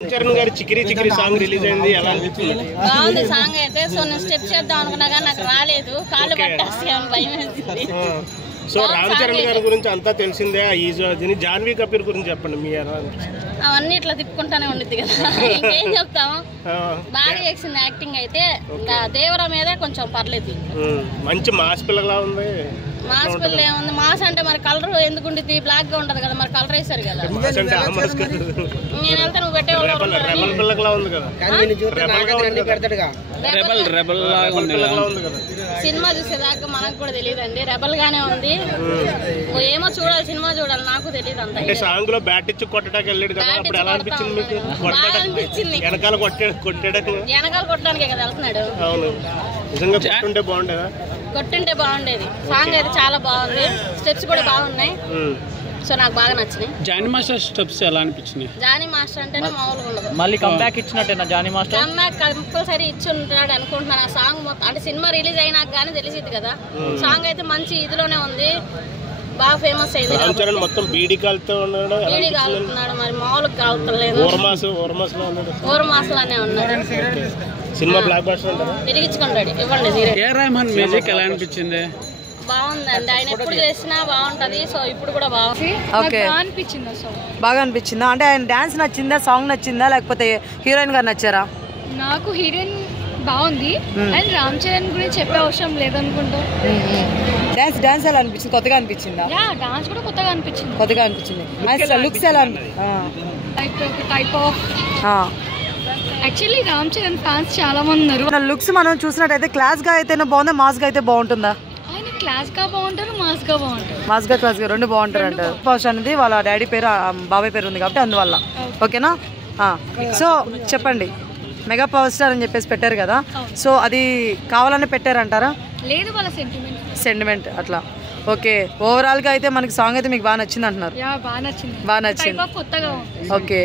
చరణ్ గారి Chikiri Chikiri song release అయింది. ఎలా అనిపించింది? బాగుంది సాంగ్ అయితే. సో నేను స్టెప్ చేద్దాం అనుకున్నా కానీ నాకు రాలేదు, కాళ్ళు పట్టేస్తాయని భయం వేసింది. సో రామ్ చరణ్ గారి గురించి అంతా తెలిసిందే. జాన్వీ కపూర్ గురించి చెప్పండి. మీ అవన్నీ ఇట్లా తిప్పుకుంటానే ఉండిద్ది కదా, ఇంకేం చెప్తాము. బాగా చేసింది యాక్టింగ్ అయితే. దేవరా మీద కొంచెం పర్లేదు, మంచి మాస్ పిల్లలా ఉంది. మాస్ పిల్ల ఏముంది, మాస్ అంటే మరి కలర్ ఎందుకు ఉండిద్ది, బ్లాక్ గా ఉంటది కదా, మరి కలర్ వేసారు కదా. నేను వెళ్తే నువ్వు పెట్టే సినిమా చూసేదాకా మనకు కూడా తెలియదు అండి. రెబల్ గానే ఉంది. ఏమో చూడాలి, సినిమా చూడాలి, నాకు తెలియదు అంత. సాంగ్ లో బ్యాట్ ఇచ్చి కొట్టడానికి వెళ్ళాడు కదా, అప్పుడు ఎలా అనిపించింది మీకు? అనిపించింది వెనకాల కొట్టడానికే కదా వెళ్తున్నాడు. అవును, నిజంగా కొట్టుంటే బాగుండేదా? కొట్టుంటే బాగుండేది. సాంగ్ అయితే చాలా బాగుంది, స్టెప్స్ కూడా బాగున్నాయి. సో నాకు బాగా నచ్చినాయి. జానీ మాస్టర్ స్టెప్స్ ఎలా అనిపించినాయి? జానీ మాస్టర్ అంటేనే మామూలుగా ఉండదు. మళ్ళీ కంబ్యాక్ ఇచ్చినట్టేనా జానీ మాస్టర్? కంబ్యాక్ కంపల్సరీ ఇచ్చి ఉంటాడు అనుకుంటున్నాను. ఆ సాంగ్ మొత్తం అంటే సినిమా రిలీజ్ అయినాక గానీ తెలిసింది కదా. సాంగ్ అయితే మంచి ఇదిలోనే ఉంది, బాగా ఫేమస్ అయింది. మొత్తం బీడీ కాలుతున్నాడు, బీడీ కాలుతున్నాడు, మరి మామూలుగా కాలుతలేదు. ఓరమాసలానే ఉన్నాడు. సినిమా బ్లాక్ బస్టర్ తిరిగించుకుంటాడు. ఇవ్వండి సీరియల్. ఏ రెహమాన్ మ్యూజిక్ ఎలా అనిపించింది? బాగుందండి, ఆయన ఎప్పుడు చేసినా బాగుంటది. సో ఇప్పుడు కూడా బాగుంది. అనిపించింది. బాగా అనిపించిందా? అంటే ఆయన డాన్స్ నచ్చిందా, సాంగ్ నచ్చిందా, లేకపోతే హీరోయిన్ గారు నచ్చారా? నాకు హీరోయిన్ బాగుంది అండ్ రామ్ చరణ్ గురించి చెప్పే అవసరం లేదనుకుంటా. డాన్స్ ఎలా అనిపించింది? కొత్తగా అనిపించిందా? డాన్స్ కూడా కొత్తగా అనిపించింది. లుక్స్ ఎలా type of actually Ram Charan fans చాలా మంది ఉన్నారు. లుక్స్ మనం చూసినట్టయితే క్లాస్ గా అయితేనే బాగుందా, మాస్ గా అయితే బాగుంటుందా? ఆయన క్లాస్ గా బాగుంటారు, మాస్ గా బాగుంటారు. క్లాస్ గా రెండు బాగుంటారు అంటారు. ఫస్ట్ అనేది వాళ్ళ డాడీ పేరు బాబాయ్ పేరు ఉంది కాబట్టి అందువల్ల. ఓకేనా? సో చెప్పండి, మెగా పవర్ స్టార్ అని చెప్పేసి పెట్టారు కదా, సో అది కావాలని పెట్టారంటారా? లేదు, వాళ్ళ సెంటిమెంట్ అట్లా. ఓకే, ఓవరాల్ గా అయితే మనకి సాంగ్ అయితే మీకు బాగా నచ్చింది అంటున్నారు. బాగా నచ్చింది. ఓకే.